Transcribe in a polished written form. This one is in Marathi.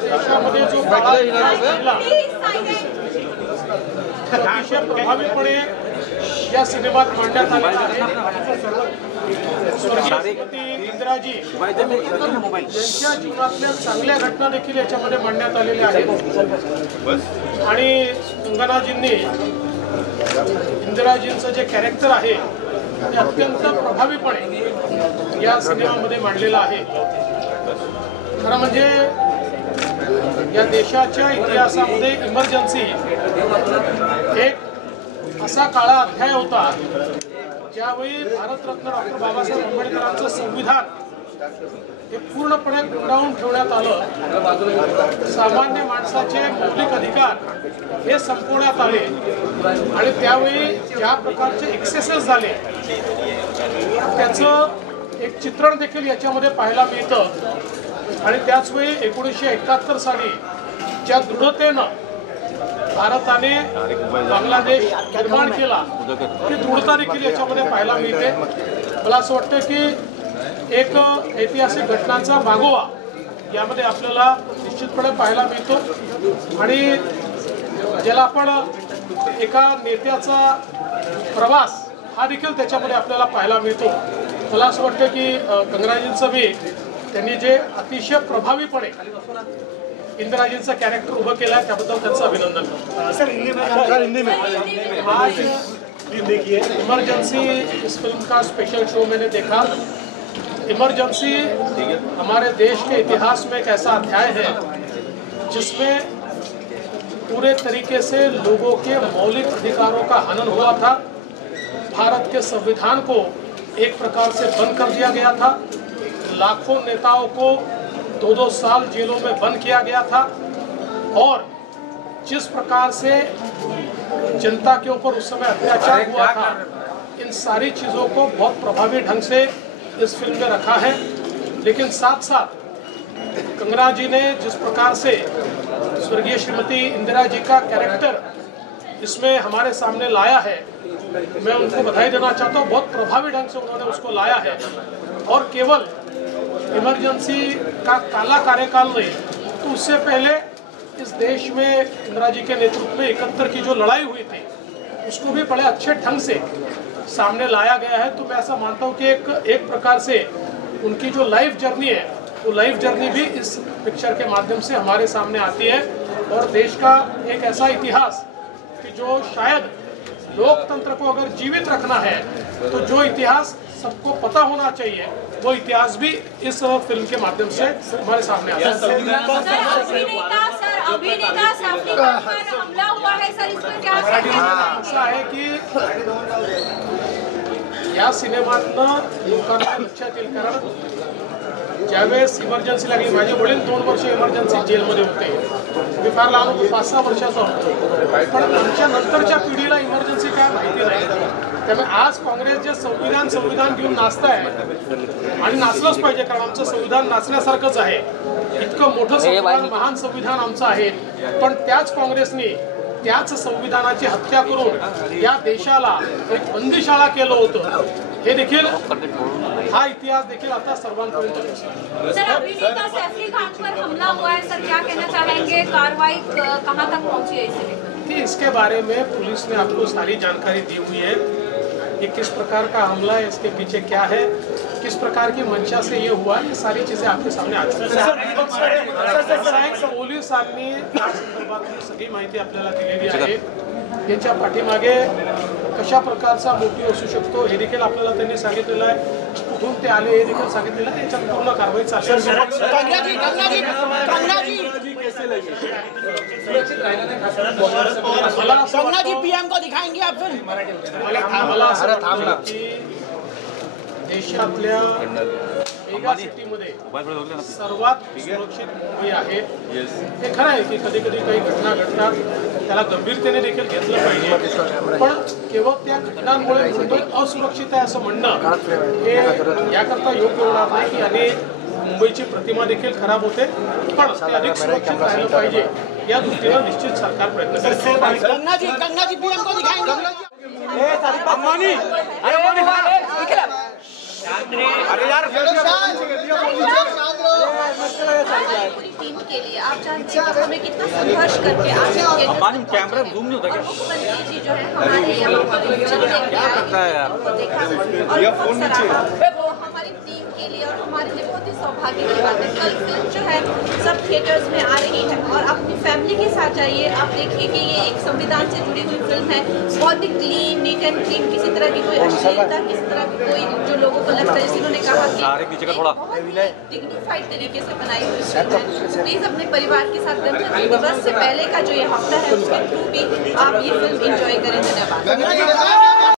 देशामध्ये जो प्रभावीपणे या सिनेमात मांडण्यात आलेला आहे। इंदिराजी यांच्या जीवनातल्या चांगल्या घटना देखील याच्यामध्ये मांडण्यात आलेल्या आहेत आणि कंगनाजींनी इंदिराजींचं जे कॅरेक्टर आहे ते अत्यंत प्रभावीपणे या सिनेमामध्ये मांडलेलं आहे। खरं म्हणजे या देशाच्या इतिहासामध्ये इमर्जन्सी एक असा काळा अध्याय होता ज्यावेळी भारतरत्न डॉक्टर बाबासाहेब आंबेडकरांचं संविधान हे पूर्णपणे गुंडाळून ठेवण्यात आलं। सामान्य माणसाचे मौलिक अधिकार हे संपवण्यात आले आणि त्यावेळी ज्या प्रकारचे एक्सेसेस झाले त्याचं एक चित्रण देखील याच्यामध्ये पाहायला मिळतं। आणि त्याचवेळी 1971 साली ज्या दृढतेनं भारताने बांगलादेश निर्माण केला ती दृढता देखील याच्यामध्ये पाहायला मिळते। मला असं वाटतं की एक ऐतिहासिक घटनांचा मागोवा यामध्ये आपल्याला निश्चितपणे पाहायला मिळतो आणि ज्याला आपण एका नेत्याचा प्रवास हा देखील त्याच्यामध्ये आपल्याला पाहायला मिळतो। मला असं वाटतं की कंगनाजींचं बी त्यांनी जे अतिशय प्रभावीपणे इंदिराजींचं कॅरेक्टर उभं केलं आहे त्याबद्दल त्यांचं अभिनंदन। आज इमरजेंसी इस फिल्म का स्पेशल शो मैंने देखा। इमरजेंसी हमारे देश के इतिहास में एक ऐसा अध्याय है जिसमें पूरे तरीके से लोगों के मौलिक अधिकारों का हनन हुआ था। भारत के संविधान को एक प्रकार से बंद कर दिया गया था। लाखों नेताओं को 2-2 साल जेलों में बंद किया गया था और जिस प्रकार से जनता के ऊपर उस समय अत्याचार हुआ था इन सारी चीज़ों को बहुत प्रभावी ढंग से इस फिल्म में रखा है। लेकिन साथ साथ कंगना जी ने जिस प्रकार से स्वर्गीय श्रीमती इंदिरा जी का कैरेक्टर इसमें हमारे सामने लाया है मैं उनको बधाई देना चाहता हूँ। बहुत प्रभावी ढंग से उन्होंने उसको लाया है और केवल इमरजेंसी का काला कार्यकाल नहीं तो उससे पहले इस देश में इंदिरा जी के नेतृत्व में 71 की जो लड़ाई हुई थी उसको भी बड़े अच्छे ढंग से सामने लाया गया है। तो मैं ऐसा मानता हूँ कि एक प्रकार से उनकी जो लाइफ जर्नी है वो लाइफ जर्नी भी इस पिक्चर के माध्यम से हमारे सामने आती है और देश का एक ऐसा इतिहास कि जो शायद लोकतंत्र को अगर जीवित रखना है तो जो इतिहास सबको पता होना चाहिए वो इतिहास भी इस फिल्म के माध्यम से हमारे सामने आता है। ऐसा है कि या सिनेमातनं लोकांना लक्षात येईल कारण ज्यावेळेस इमर्जन्सी लागली माझे वडील 2 वर्ष इमर्जन्सी जेलमध्ये होते। मी फार लहान होतो 5-6 वर्षाचा होतो पण आमच्या नंतरच्या पिढीला इमर्जन्सी काय माहिती नाही। त्यामुळे आज काँग्रेस जे संविधान घेऊन नाचताय आणि नाचलंच पाहिजे कारण आमचं संविधान नाचण्यासारखंच आहे। इतकं मोठं संविधान महान संविधान आमचं आहे पण त्याच काँग्रेसने त्याच संविधानाची हत्या करून या देशाला एक बंदीशाळा केलं होतं हे देखील हा इतिहास देखील आता सर्वांपर्यंत पोहोचला। सर अभिनेता सैफ अली खान पर हमला हुआ है सर क्या कहना चाहेंगे कार्रवाई कहां तक पहुंची है इसे लेकर? इसके बारे में पुलिस ने आपको सारी जानकारी दी हुई है ये किस प्रकार का हमला है इसके पीछे क्या है किस प्रकार की मंशा से ये हुआ ये सारी चीजें आपके सामने आ चुकी हैं। पोलिसांनी त्या संदर्भात सगळी माहिती आपल्याला दिलेली आहे। याच्या पाठीमागे कशा प्रकारचा मोटिव्ह असू शकतो हे देखील आपल्याला त्यांनी सांगितलेलं आहे। कुठून ते आले हे देखील सांगितलेलं आहे। याच्यात पूर्ण कारवाई चालू आहे। कंगना जी पीएम को दिखाएंगे आप फिर? देशातल्या मेगा सिटीमध्ये सर्वात सुरक्षित मुंबई आहे। हे खरं आहे की कधी कधी काही घटना घडतात त्याला गंभीरतेने देखील घेतलं पाहिजे पण केवळ त्या घटनांमुळे मुंबई असुरक्षित आहे असं म्हणणं हे याकरता योग्य होणार नाही की अनेक मुंबईची प्रतिमा देखील खराब होते, पण ते अधिक सुरक्षित राहिलं पाहिजे या दृष्टीनं निश्चित सरकार प्रयत्न करेल. गंगा जी पीएम को दिखाएंगे. अरे यार पूरी टीम के लिए आप जानते हैं कि हमें कितना संघर्ष करके आज कैमरा घूम नहीं होता क्या? मुख्यमंत्री जी जो है हमारे यहाँ पर चलते हैं उनको देखा और बहुत सराहा. वो हमारी टीम के लिए और हमारे लिए बहुत ही सौभाग्य की बात है. कल फिल्म जो है सब थिएटर्स में आ रही है और अपनी फैमिली के साथ जाइए. आप देखिए कि ये एक संविधान से जुड़ी हुई फिल्म है, बहुत ही क्लीन, नीट एंड क्लीन, किसी तरह की कोई अश्लीलता, किसी तरह की कोई जो लोगों को लगता है, जैसे उन्होंने कहा कि डिग्निफाइड तरीके से बनाई हुई फिल्म है. प्लीज अपने परिवार के साथ गणतंत्र दिवस से पहले का जो ये हफ्ता है उसके थ्रू भी आप ये फिल्म एंजॉय करें. धन्यवाद.